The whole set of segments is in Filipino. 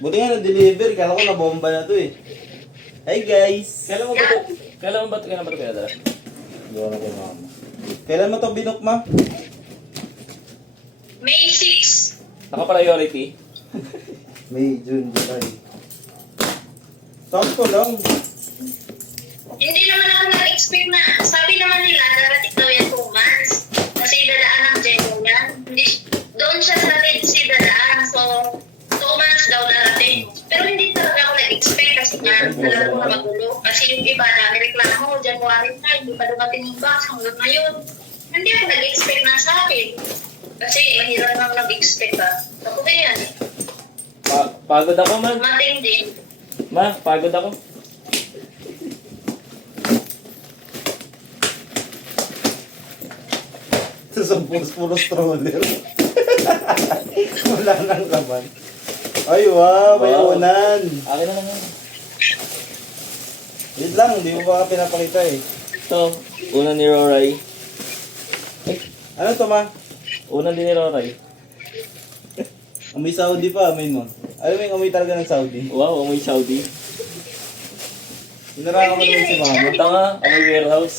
Buti nga na-deliver. Kala ko na-bomba na to eh. Hi guys! Kailan mo ba ito pinadala? Gawa na kay mama. Kailan mo to binok, ma? May 6. Naka-priority? May, June, July. Sakto lang. Hindi naman ako nag-expect na, sabi naman nila, darating daw yan 2 months. Kasi dadaan ng Jeno yan. Hindi, doon siya sa Red Sea dadaan. So, 2 months daw darating. Pero hindi talaga ako nag-expect kasi nga, talaga magulo. Kasi yung iba na reklamo, January na, hindi pa dumating yung box hanggang ngayon. Hindi ako nag-expect na sa akin. Kasi mahirap nang nag-expect ba. Ako ba yan? Pagod ako, man. Matindi. Ma, pagod ako. Ito sa puro stroller. Wala nang laman. Ay, wow, may Wow. unan. Akin na naman. Wait lang, hindi mo pa pinapakita eh. Ito, una ni Roray. Ano to, ma? Una din ni Roray. Amoy Saudi pa, amoy mo. Alam mo yung amoy talaga ng Saudi. Wow, amoy Saudi. Inarakan ko naman si mama. Tanga, amoy warehouse.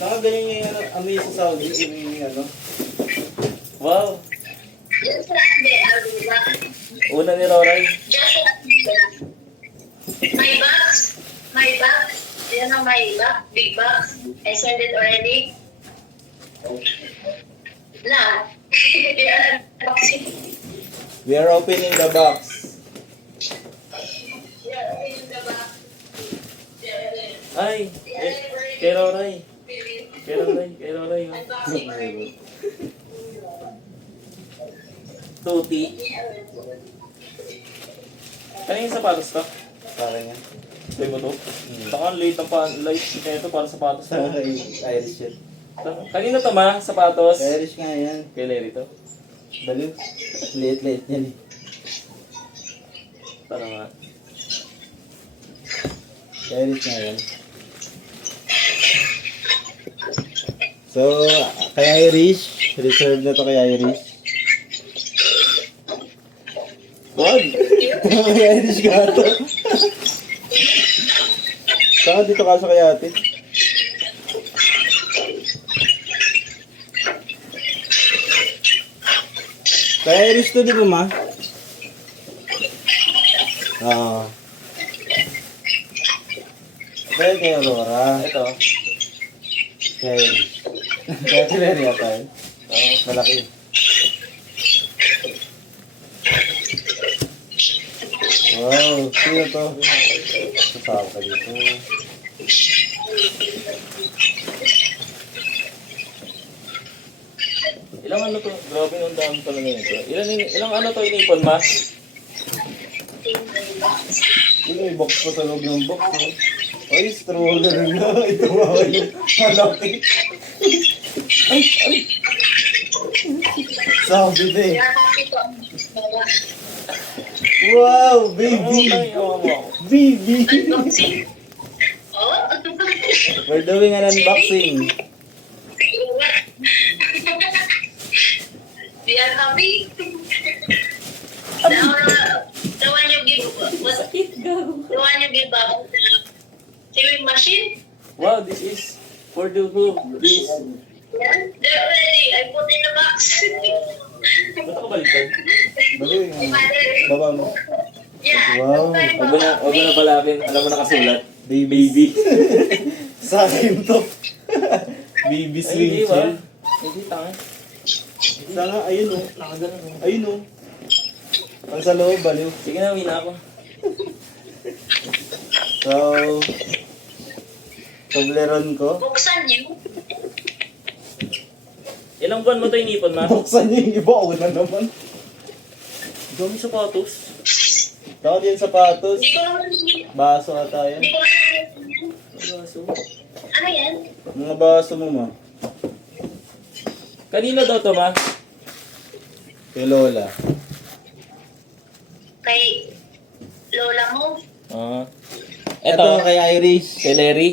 Saka ganyan yung ano, amoy sa Saudi, amoy yung ano. Wow, Just like the Aruba. una ni Roray. Just like my box. My box. Yan ang my box. Big box. I sent it already. Now. Yan ang boxing. We are opening the box. Yan the box. Ay, kay Roray. Kay Roray, kay Roray. Oh. Unboxing. Tuti. Kanina sapatos to? Parang yan. Play mo to? Saka ang late ng light nito para sapatos Sa na. Irish shit. Kanina to ma, sapatos. Irish nga yan. Kay Larry to. Baliw. Liit-liit yan eh. Tara nga. Irish nga yan. So, kay Irish, reserve na to kay Irish. Wag! Kay Irish gato. Saka dito ka sa kay ate. Kay Irish to, di ba ma? Oo. Kaya kay Aurora. Ito. Kay Irish. Kaya kay Larry ata eh. Oh. Malaki. Wow, sino to? Sasawa ka dito. Ilang ano to? Grabe nung dami pala nito. Ilang ano to inipon ma? Sino may box pa sa loob ng box, no? Ay, stroller na. Ito mga yung malaki. Ay, ay. Sabi na eh. Yan ang ito. Wow, baby! Ano mo? Baby! Unboxing. Oh? We're doing an unboxing. We are happy. The one you give, what? Sakit gago. The one you give up, sewing machine? Wow, this is for the who? This. Yeah. They're already, I put in the box. Ba't ako baliktad? Baliw yung baba mo. Yeah. Wow. Huwag mo na balapin. Alam mo nakasulat. Baby. Sa akin to. Baby Ay, swing hindi ba? chill. Hindi, tanga. Sana, ayun o. Nakaganon. Ayun o. Ang sa loob, baliw. Sige na, uwi na ako. So, Toblerone ko. Buksan niyo. Ilang buwan mo to inipon ma? Buksan niyo yung iba, ako na naman. Dami sapatos. Saka din sapatos. Hindi ko naman, Baso ata yan. hindi ko naman. Baso. Ano yan? Mga baso mo, ma. Kanina daw to ma? Kay Lola. Kay lola mo. Ah. Ito Ito, kay Irish. kay Larry.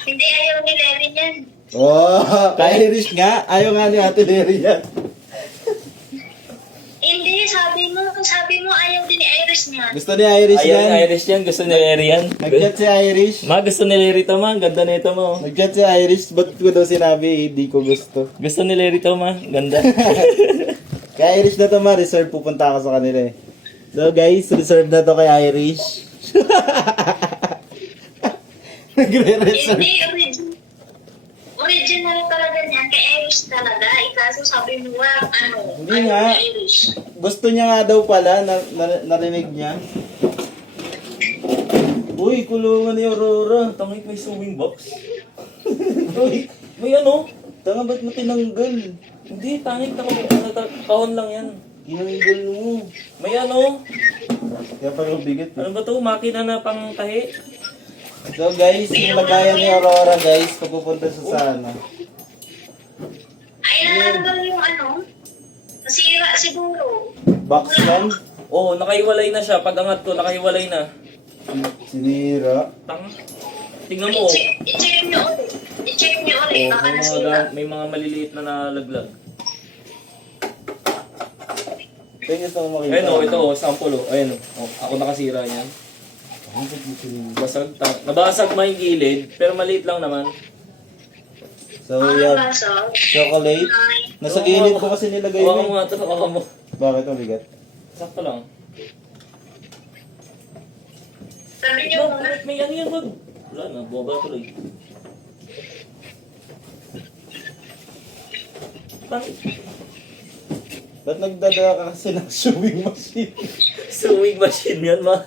Hindi ayaw ni Larry yan. Oh, kay Irish nga. Ayaw nga ni Ate Derry yan. Hindi, sabi mo ayaw din ni Iris niya. Gusto ni Irish Ayaw yan. ni Irish yan, gusto ni Larry yan. Nag-chat si Irish. Ma, gusto ni Larry to ma, ganda nito mo. Nag-chat si Irish, ba't ko daw sinabi, hindi ko gusto. Gusto ni Larry to ma, ganda. Kay Irish na to ma, reserve pupunta ka sa kanila eh. So guys, reserve na to kay Irish. Nagre-reserve. Hindi, original talaga niya. Kay Iris talaga. Ikaso sabi mo Hindi nga. Iris. Gusto niya nga daw pala, narinig niya. Uy, kulungan ni Aurora. Tangik may sewing box. Uy, May ano? tanga ba't mo tinanggal? Hindi, tangik kahon lang yan. Tinanggal mo. May ano? Kaya parang bigat eh. Ano ba to? Makina na pang tahi? So guys, yung lagayan ni Aurora guys, papupunta sa sana. Ay, natanggal yung nasira siguro. Box lang. Oo, nakahiwalay na siya. Pag angat ko, nakahiwalay na. Sinira. Tang. Tingnan mo. I-check niyo ulit. I-check niyo ulit. Oh, Baka nasira. may mga maliliit na nalaglag. Tingnan sa makita. Ayun ito sample Ayun ako nakasira niyan. Basag. Nabasag may gilid, pero maliit lang naman. So we have Baso. chocolate. Nasa gilid ko kasi nilagay Hawakan mo mo. nga ito, hawakan mo. Bakit mabigat? Sakto lang. Sabi niyo muna. May ano yan, wag. Wala na, buwaba tuloy. Ba't nagdadala ka kasi ng sewing machine? Sewing machine yan, ma.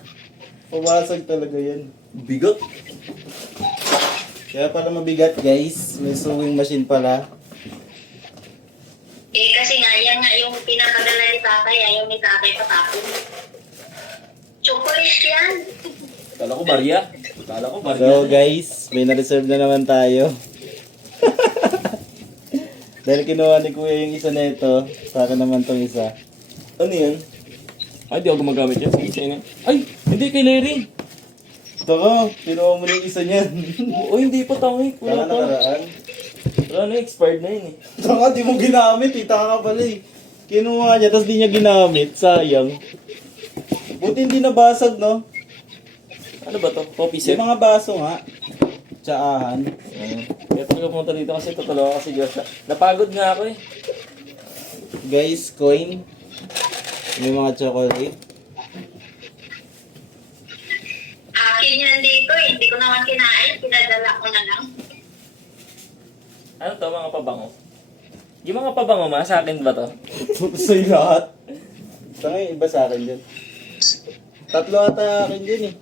Pumasag talaga yan. Bigot. Kaya pala mabigat guys, may sewing machine pala. Kasi nga, yan nga yung pinakadala ni tatay. Ayaw ni tatay patapon. Chocolate yan. Kala ko Maria. Kala ko Maria. So guys, may na-reserve na naman tayo. Dahil kinuha ni Kuya yung isa nito, sa akin naman tong isa. Ano yan? Ay, di ako gumagamit yan. Sige, sa'yo na. Ay, hindi kay Larry. Ito ko, kinuha mo na yung isa niyan. O, hindi pa tangik. Kaya Wala pa. nakaraan. Wala na, expired na yun eh. Saka di mo ginamit, kita ka pala eh. Kinuha niya, tapos di niya ginamit, sayang. Buti hindi nabasag, no? Ano ba to? Coffee Yung set? mga baso nga, tsaahan. Kaya talaga pumunta dito kasi tutulungan kasi Diyos siya. Napagod nga ako eh. Guys, coin. May mga chocolate. Akin yan dito. Hindi ko naman kinain. Pinadala ko na lang. Ano to, mga pabango? Yung mga pabango ma, sa akin ba to? Sa'yo lahat. Tangay, iba sa akin dyan. Tatlo ata akin dyan eh.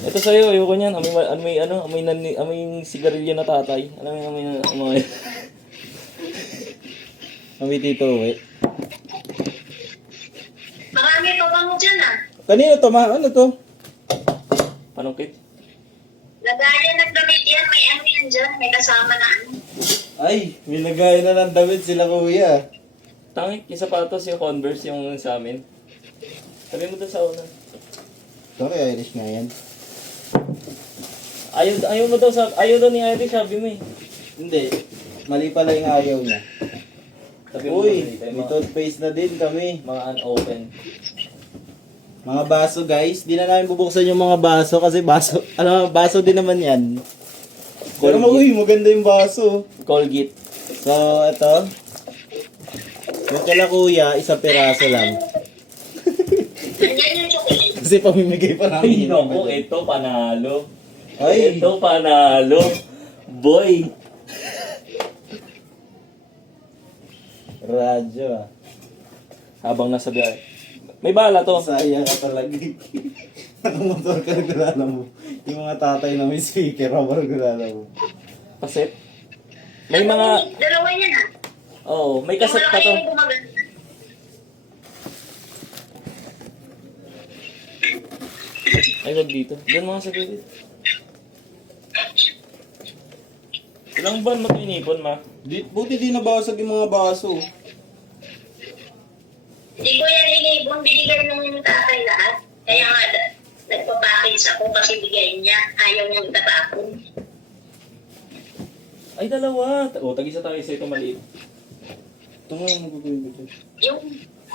Ito sa'yo, ayoko niyan. Amoy sigarilyo na tatay. Alam mo yung amoy. Kami tito uwi. Marami pa bang dyan Kanino to ma? Ano to? Panungkit? Lagayan ng damit yan. May ano yan dyan. May kasama na Ay, may lagay na ng damit sila kuya. Tangik, yung sapatos, yung Converse, yung sa amin. Sabi mo doon sa una. Sorry, Irish nga yan. Ayaw daw ni Irish, sabi mo eh. Hindi. Mali pala yung ayaw niya. Sabi mo Uy, tayo, may toothpaste na din kami. mga unopen. Mga baso guys, di na namin bubuksan yung mga baso kasi baso din naman yan. Pero uy, maganda yung baso. Colgate. So, ito. Yung kala kuya, isang piraso lang. Ganyan yung chocolate. Kasi pamimigay pa Ay, namin. naku, ito panalo. Ay, Ito panalo. Boy. radyo ah. Habang nasa biyahe. May bala to. Sayang ka talaga. Nakamotor ka nagdalala mo. Yung mga tatay na may speaker, habang nagdalala mo. Kaset. May mga... Dalawa yan Oo, may kaset pa to. Yung gumaganda. Ay, wag dito. Doon mga sa gilid. Ilang buwan mo ito inipon, ma? Buti di nabasag yung mga baso. Hindi ko yan inibon. Binigay ng tatay lahat. Kaya nga, nagpapackage ako kasi bigay niya. Ayaw niyang itatapon. Ay, dalawa. O, tag-isa tayo sa ito maliit. Ito nga yung gagawin ko.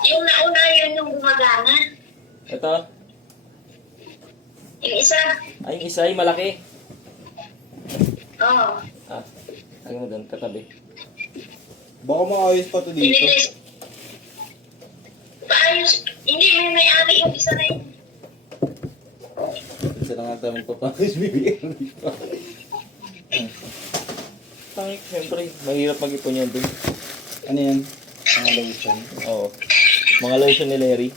Yung nauna, yun yung gumagana. Ito. Yung isa, Ay, yung isa ay malaki. oh, Ah, lagay mo doon, katabi. Baka maayos pa to dito. tinilis. Paayos, hindi, may-ari yung isa na yun. Isa na nga tayo magpapakis bibigyan dito. Tangik, siyempre, mahirap mag-ipon yan dun. Ano yan? Mga lotion. Oo. Mga lotion ni Larry.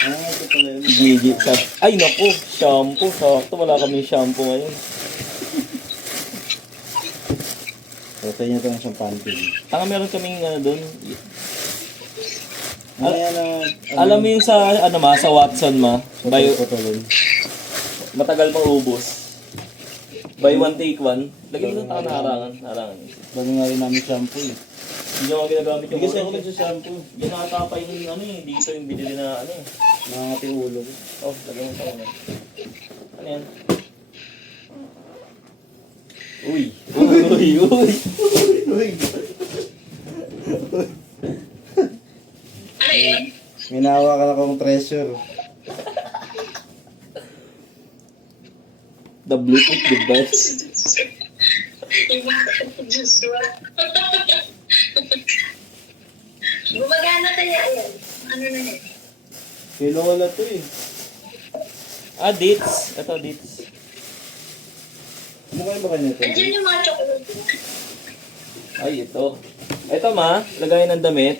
Ito pala yun. Gigi. Ay, naku, shampoo. Sakto, wala kami shampoo ngayon. So, sa inyo ito ng siyang panty. Tanga, meron kaming ano doon. Ano yan na... Alam mo yung sa, ano ma, sa Watson ma, Putulin. matagal maubos. Buy one, take one. Lagyan mo doon tanga na harangan. Bago nga rin namin shampoo eh. Hindi nyo ginagamit yung Hindi kasi ako orange. nagsashampoo. Yan nakatapa yung ano eh, dito yung binili na ano eh. Nangangating ulo ko. Oh, lagyan mo tanga na. Ano yan? Uy! Uy! Ano yun? Minawa ka na kong treasure. The Bluetooth device. Yung mga Joshua. Gumagana kaya yan. Ano na yun? Kay Lola to eh. Ah, dates. Ito, dates. Mukha ba kayo nito? Andiyan yung mga chocolate. Ay, ito. Ito ma, lagayan ng damit.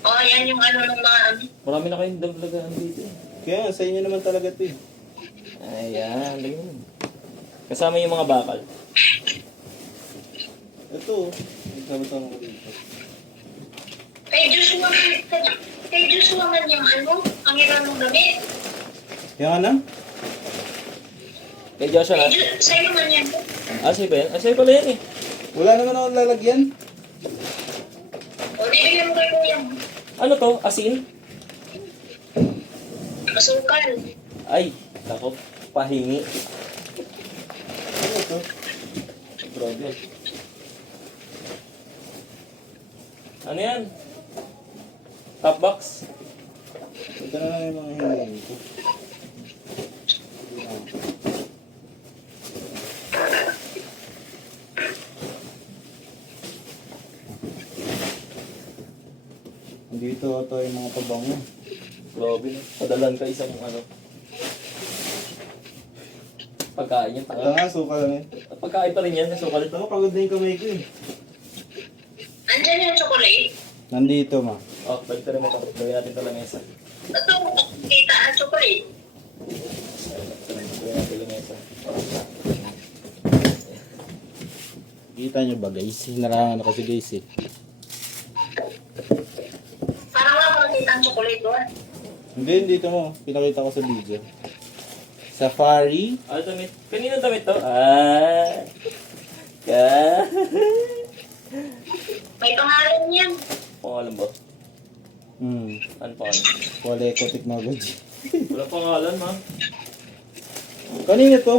Oh, yan yung ano ng mga ano. Marami na kayong lagayan dito. Kaya nga, sa inyo naman talaga to eh. Ayan, lagyan mo. Kasama yung mga bakal. Ito oh. Nagsama-sama ko dito. Kay Joshua man yung ano, ang ilan ng damit. Kaya nga na? Kay Joshua na. Sa'yo man yan. Ah, sa'yo ba yan? Ah, sa'yo pala yan eh. Wala naman akong lalagyan. O, bibigyan mo kay Kuya mo. Ano to? Asin? Masukal. Ay, nako. Pahingi. Ano to? Grabe. Ano yan? Top box? Ito na lang yung mga hinahin ko. Dito ito yung mga pabango. Grabe na. Padalan ka isang ano. Pagkain yan. Ito nga, suka lang eh. Pagkain pa rin yan. Nasukal. Ito, pagod na yung kamay ko eh. Andyan yung chocolate. Nandito ma. Oh, balik ka rin mo. Gawin natin ito lamesa. Ito, kita ang chocolate. Gawin natin lamesa. Kita nyo ba guys? Hinarangan ako si guys eh. Parang wala ko nakita ang chocolate doon. Hindi, dito mo. Pinakita ko sa video. Safari. Ano damit? Kanino damit to? Ah. Ka. May pangalan yan. Pangalan ba? Ano pangalan? Coleco Technology. Wala pangalan, ma'am. Kanina to?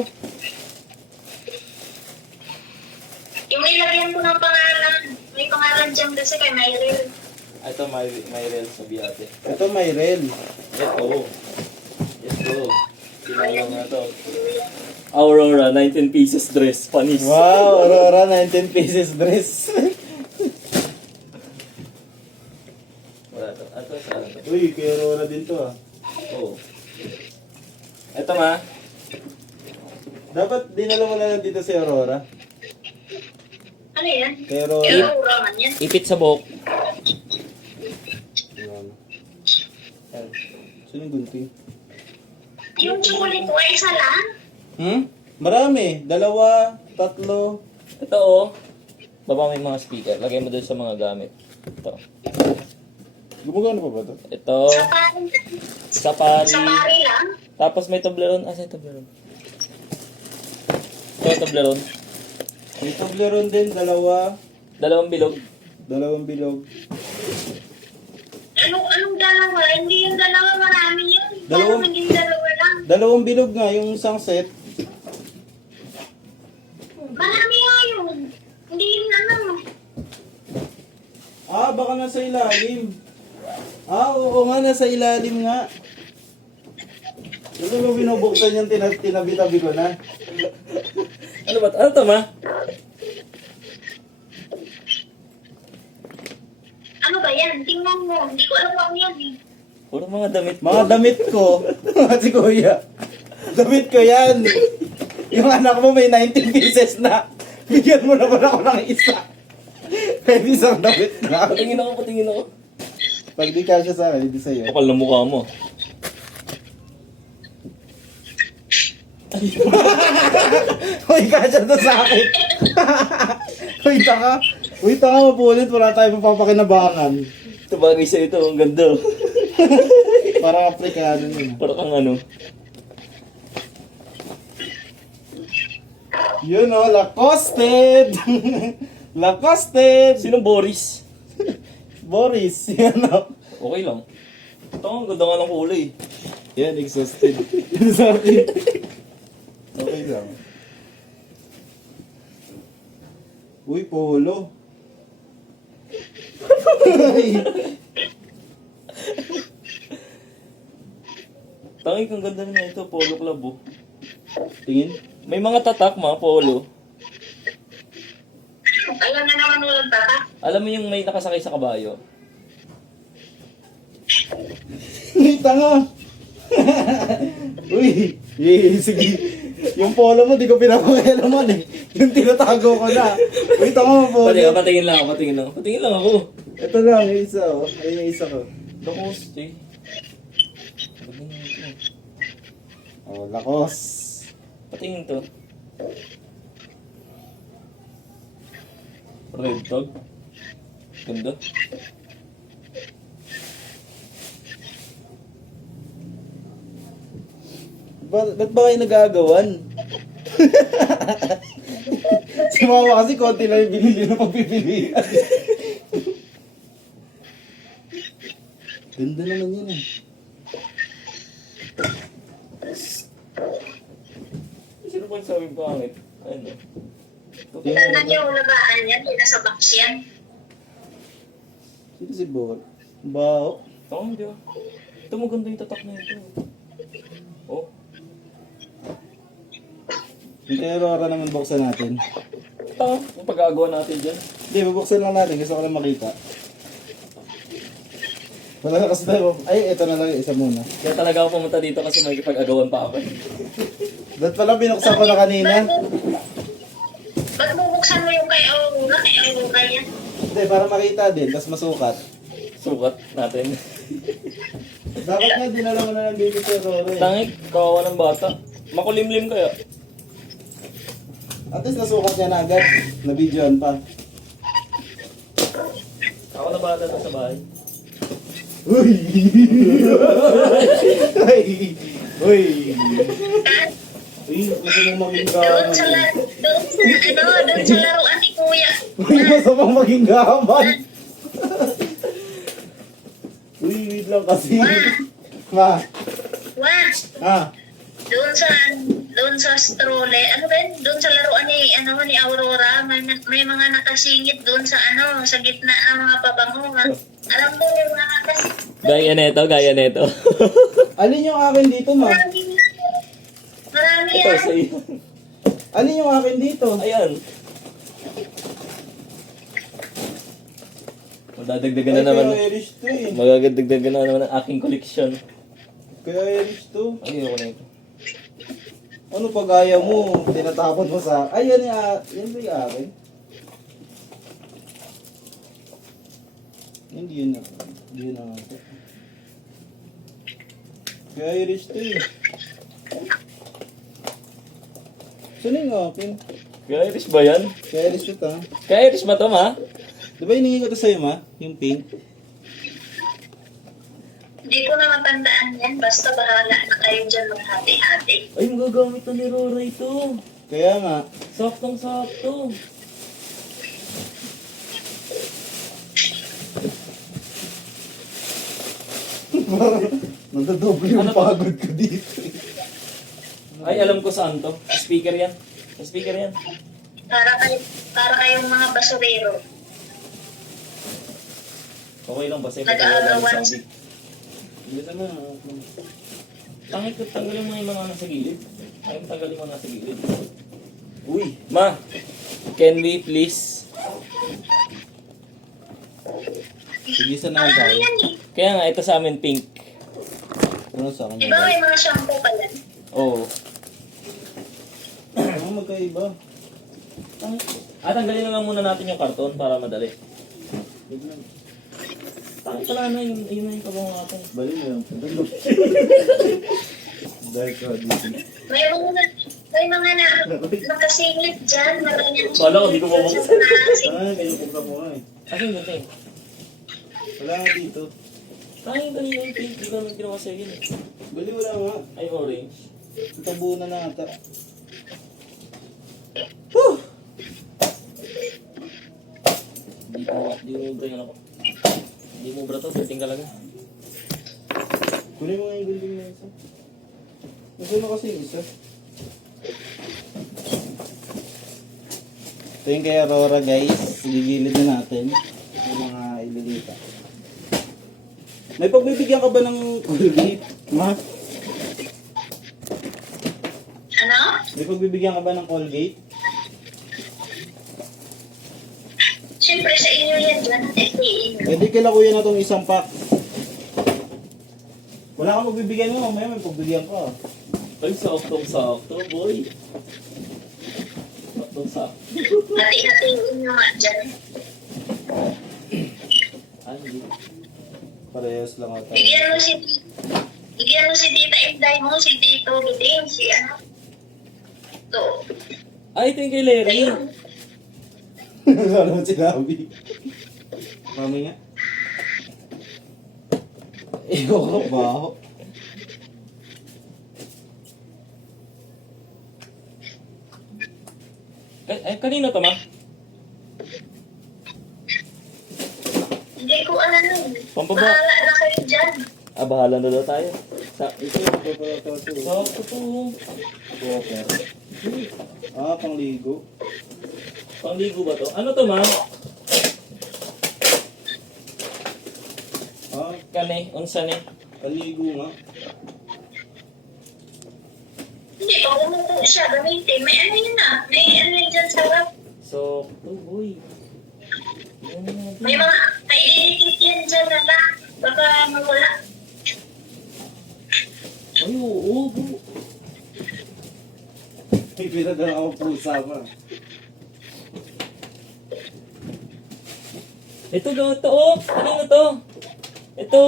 Yung nilagyan ko ng pangalan. May pangalan dyan kasi kay Myril. Ah, ito, may real sa biyate. Ito may rel. Ito. Ito. Kilala nga to. Aurora, 19 pieces dress. Panis. Wow, Aurora 19 pieces dress. Wala to. Ito, saan to? Uy, kay Aurora din to ah. Oo. Ito, ma. Dapat dinala mo na lang dito si Aurora. Ano yan? Kay Aurora. Yung raman yan. Ipit sa buhok. Ayan. Ayan. Sino yung gunting? Yung chocolate ko ay isa lang. Marami. 2, 3. Ito, oh. Baba mo yung mga speaker. Lagay mo doon sa mga gamit. Ito. Gumagana pa ba to? Ito. Safari. Safari. Safari lang. Tapos may Toblerone. Ah, saan Toblerone? Ito, Toblerone. May Toblerone din, 2. Dalawang bilog. 2 bilog. Anong dalawa? Hindi yung dalawa, marami yun. Dalawang- Parang hindi dalawa lang. 2 bilog nga, yung isang set. Marami nga baka nasa ilalim. Ah, oo nga, nasa ilalim nga. Gusto mo binubuksan yung tinabi-tabi ko na? Ano ba? Ano to, ma? Ano ba yan? Tingnan mo. Hindi ko alam ano yan eh. Puro mga damit. Mga damit ko. Si Kuya. Damit ko yan. Yung anak mo may 19 pieces na. Bigyan mo naman ako ng isa. May isang damit na. Patingin ako, patingin ako. Pag di kasya sa akin, hindi sa'yo. Kapal na mukha mo. Uy, kasya to sa akin. Uy, taka. Uy, taka mapulit. Wala tayong mapapakinabangan. Ito bagay sa ito, ang ganda. Parang Afrikano yun. Para kang ano. Yun o, Lacoste! Lacoste! Sinong Boris? Boris, yan o. Okay lang. Ito ang ganda nga ng kulay. Yan, exhausted. Sorry. Okay lang. Uy, polo. Tangik, ang ganda na ito, Polo Club oh. Tingin. May mga tatak mga Polo. Alam na naman walang tata. Alam mo yung may nakasakay sa kabayo? Uy, tanga. Uy, sige. Yung polo mo, di ko pinapakialaman eh. Yung tinatago ko na. Uy, tanga mo polo. Patingin lang ako, patingin lang. Patingin lang ako. Ito lang, yung isa oh. Ayun yung isa ko. Lacoste eh. Patingin ito. Oh, lakos. Patingin to. Red dog. Ganda. Ba't ba kayo nagagawan? Si mama kasi konti lang yung binili na pagpipilian. Ganda naman yun eh. Sino ba yung sabing pangit? Ano? Tingnan niyo, labaan yan. Hindi nasa box yan. Sino si Bor? Bao. Tama, di ba? Ito maganda yung tatak na ito. Oh. Yung kay Aurora naman buksan natin. Tama, yung pag-aagawa natin dyan. Hindi, bubuksan lang natin. Gusto ko lang makita. Wala na kasi tayo. Ay, ito na lang yung isa muna. Kaya talaga ako pumunta dito kasi may pag-agawan pa ako. Ba't pala binuksan ko na kanina? Ba't bubuksan mo yung kay Aurora? Kay Aurora yan. Hindi, para makita din. Tapos masukat. Sukat natin. Dapat nga dinala mo na ng baby si Aurora eh. Tangik, kawawa ng bata. Makulimlim kaya. At least nasukat niya na agad. Na-videoan pa. Ako na bata na sa bahay. Uy! Uy! Uy! Uy, gusto mong maging gaman. Doon sa laruan ni Kuya. Uy, gusto mong maging gaman. Uy, wait lang kasi. Ma, Wah, ah, doon sa stroller, ano ba yun? Doon sa laruan ni Aurora, may mga nakasingit doon sa sa gitna ng mga pabango. Alam mo yung mga nakasingit. Gaya neto, gaya neto. alin yung akin dito, ma? Marami Ito, yan. sa iyo. Alin yung akin dito? Ayan. Madadagdagan na naman. Kaya Irish to eh. Magagandagdagan na naman ang aking koleksyon. Kaya Irish to. Ayoko na ito. Ano pag ayaw mo, tinatapon mo sa... Ay, yan ba yung akin? Hindi yun na. Hindi yun na ako. Kaya Irish to eh. Saan yung akin? Kaya Irish ba yan? Kaya Irish to ta. Kaya Irish ba ito, ma? Di ba hiningi ko to sa'yo, ma? Yung pink? Hindi ko na matandaan yan. Basta bahala na kayo dyan maghati-hati. Ay, magagamit na ni Rora ito. Kaya nga. Saktong-sakto. Nagdadoble yung Ano ba? pagod ko dito eh. Ay, alam ko saan to. Speaker yan. Speaker yan. Para kayong mga basurero. Okay lang basta yung Nag-aagawan. pagkakawala sa Bilisan mo. Tangit ko, tanggalin mo yung mga nasa gilid. Tanggalin mo nasa gilid. Uy. Ma, can we please? Bilisan na Ano tayo. yan eh? Kaya nga, ito sa amin pink. Ano sa akin? Di ba may mga shampoo pa yan? Oo. Ano magkaiba? At tanggalin na lang muna natin yung karton para madali. Tangit pala na yun na yung pabango natin. Bali mo yung pagdalo. Dahil ka dito. May mga nakasingit dyan. Wala ko, di ko mabuksan. Ah, pinupok na po nga eh. Kasi yung gunting. Wala nga dito. Tanging dali yung pink. Di ko naman ginawa sa'yo yun. Bali wala nga. Ay, orange. Tabuo na ata. Di mo ubra yun ako. Di mo ubra to, betting talaga. Kunin mo nga yung building na isa. Nasaan na kasi yung isa? Ito yung kay Aurora guys. Igigilid na natin. Yung mga ililita. May pagbibigyan ka ba ng Colgate? Ma? Ano? May pagbibigyan ka ba ng Colgate? Siyempre sa inyo yan dyan. FTA. Pwede kila kuya na itong isang pack. Wala kang pagbibigyan mo. Mamaya may pagbibigyan ka. Ay, saktong-sakto, boy. Saktong-sakto. Hati-hatiin nyo nga dyan. Ay, hindi. Parehas lang ata. Bigyan mo si Tita Inday mo, si Tito Giting, si ano. To. Ay, ito yung kay Larry. Ayun. Wala naman sinabi. Mami nga. Ikaw ka ba? Ay, kanino to, ma? Hindi ko alam. Pampaba. Bahala na kayo dyan. Ah, bahala na daw tayo. Ito yung pagpapalataw ito. Sakto to. Walker. Ah, pangligo. Pangligo ba to? Ano to, ma? Ah, Kani, unsa ni? panligo nga. Hindi, pag umupo siya, gamitin. May ano yun ah. May ano yun dyan sa harap. So, to, boy. Yan na natin. May iikit yan dyan na lang. Baka mawala. Ay, oo, bo. May pinadala ako pusa pa. Ito, go, ito, oh. Kanino to? Ito.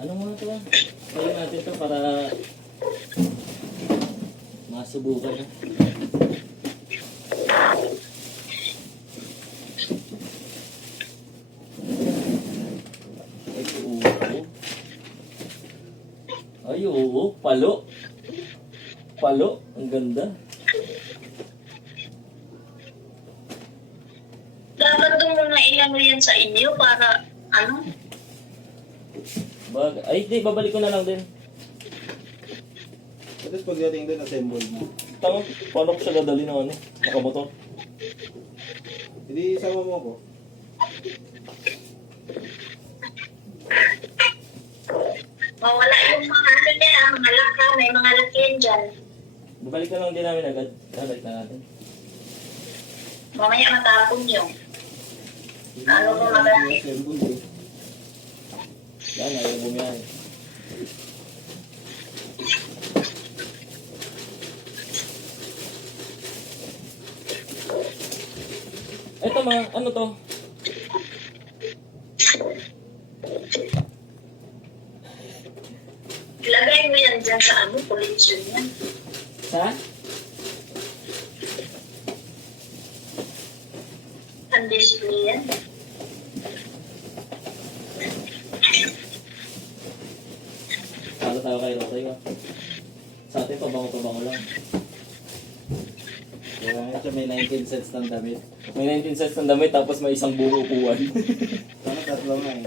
Ano muna to? Kaya natin to para masubukan na. Ay, oo. Ay, oo. Palo. Palo. Ang ganda. Dapat doon muna ilan mo yan sa inyo para ano. Ay, di. Babalik ko na lang din. Tapos pagdating doon, assemble mo. Tama. Paano ko siya dadali ng ano? Nakamotor. Hindi, sama mo ko. Mawala yung mga ano yan ah, mga laka. May mga lakyan dyan. Babalik na lang din namin agad. Babalik na natin. Mamaya matapon yung. Ano mo maganda? Assemble eh. Yan, ayaw bumiyahe. Eto mga, ano to? Ilagay mo yan dyan sa ano, collection yan. Sa? Ang display yan. Talo tayo kay Rotoy ba? Sa atin, pabango-pabango lang. Kaya siya may 19 sets ng damit. May 19 sets ng damit tapos may isang buong upuan. Sana tatlo nga eh.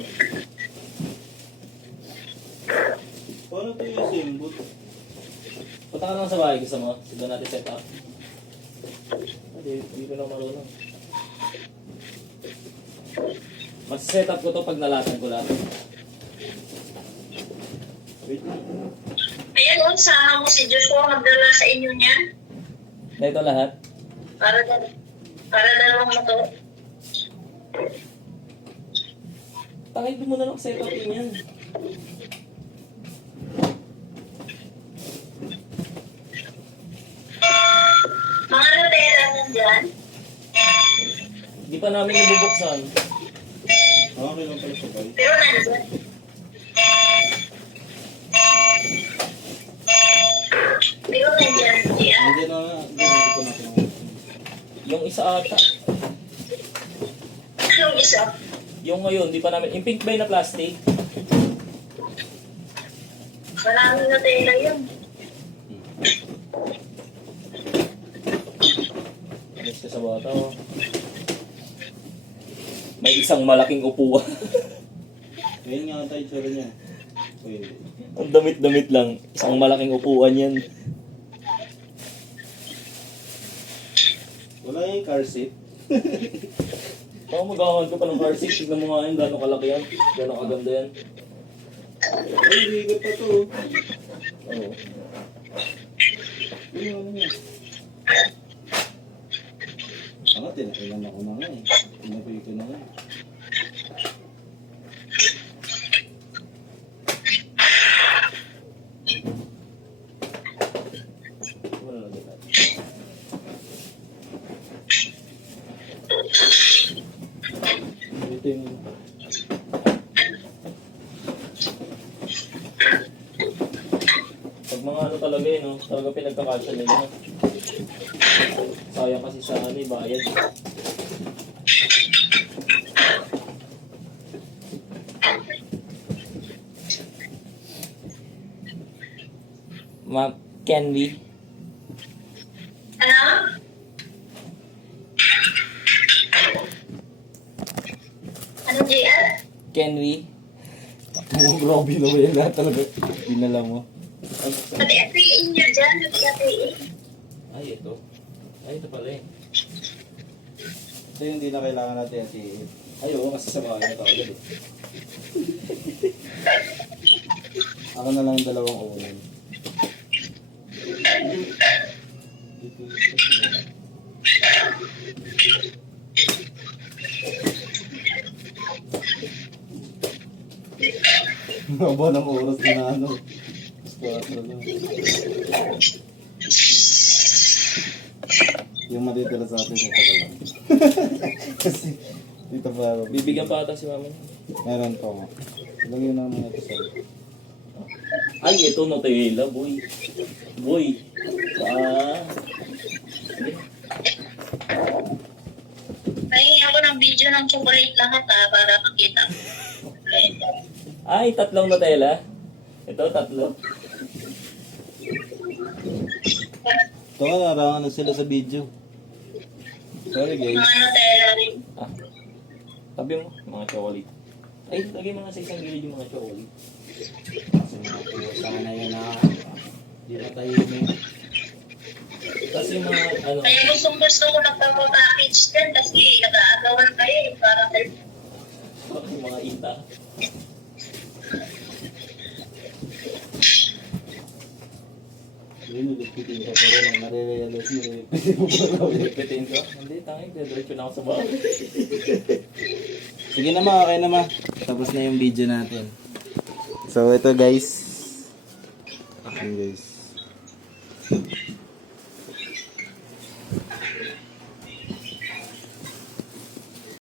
Paano ito yung simbot? Punta ka lang sa bahay, gusto mo? Doon natin set up. Hindi ko lang marunong. Mas-set up ko to pag nalatan ko lang. Wait lang. Ayan, sama mo si Joshua magdala sa inyo niyan. Na ito lahat. Para dalawang motor. Tangay, doon mo na lang set up din yan. Mga Nutella nandyan. Hindi pa namin nabubuksan. Okay lang pala sabay. Pero nandyan. Pero nandyan siya. Hindi na nga. Hindi na ito natin ang Yung isa ata. Anong isa? Yung ngayon, di pa namin. Yung pink bay na plastic. Maraming Nutella yun. Alis ka sa bata, oh. May isang malaking upuan. Ngayon nga tayo tsura niya. Pwede. Ang damit-damit lang. Isang malaking upuan yan. Wala yung car seat. Baka magkakaroon ka pa ng car seat. Tignan mo nga yun, gano'ng kalaki yan. Gano'ng kaganda yan. Ay, bigat pa to. Oo. Yung ano niya. Tinakailan ako na nga eh. Tinapoy ko na nga eh. Wala lang dito. Ito yung... Pag mga ano talaga eh, no? Talaga pinagkakasya nila. No? Sayang kasi sa ano eh, bayad. Ma'am, can we? Ano? Ano, JR? Can we? Oh, grabe na ba yan lahat talaga? Dinala mo. Pati atiin nyo dyan. Pati atiin. Ay, ito. Ay, ito pala eh. Ito yung hindi na kailangan natin hatiin. Ay, oo, kasi sa bahay na agad eh. Ako na lang yung dalawang ulam. Haba ng oras na ano. Squat na lang. Yung matitira sa atin, ito pa lang. Kasi dito pa. Bibigyan pa ata si mama. Meron pa nga. Lagyan na mga ito sa. Ay, ito Nutella, boy. Boy. Sige. Pahingi ako ng video ng chocolate lahat para makita. Ay, tatlong Nutella. Ito, tatlo. Ito nga, narangan na sila sa video. Sorry guys. Mga Nutella rin. Ah. Tabi mo, mga chocolate. Ay, lagay mo nga sa isang gilid yung mga chocolate. Kasi mga puwa, sana yun na. Hindi na tayo may. Tapos yung mga, ano, Kaya gusto ko nagpapapackage din kasi nag-aagawan kayo para yung mga ita. Hindi, nilippitin ka pero nang nare-realize mo, nilippitin mo pa raw yun. Pitin ko? Hindi, tangin. Diretso na ako sa bahay. Sige naman, okay naman. Tapos na yung video natin. So ito guys. Ayan guys.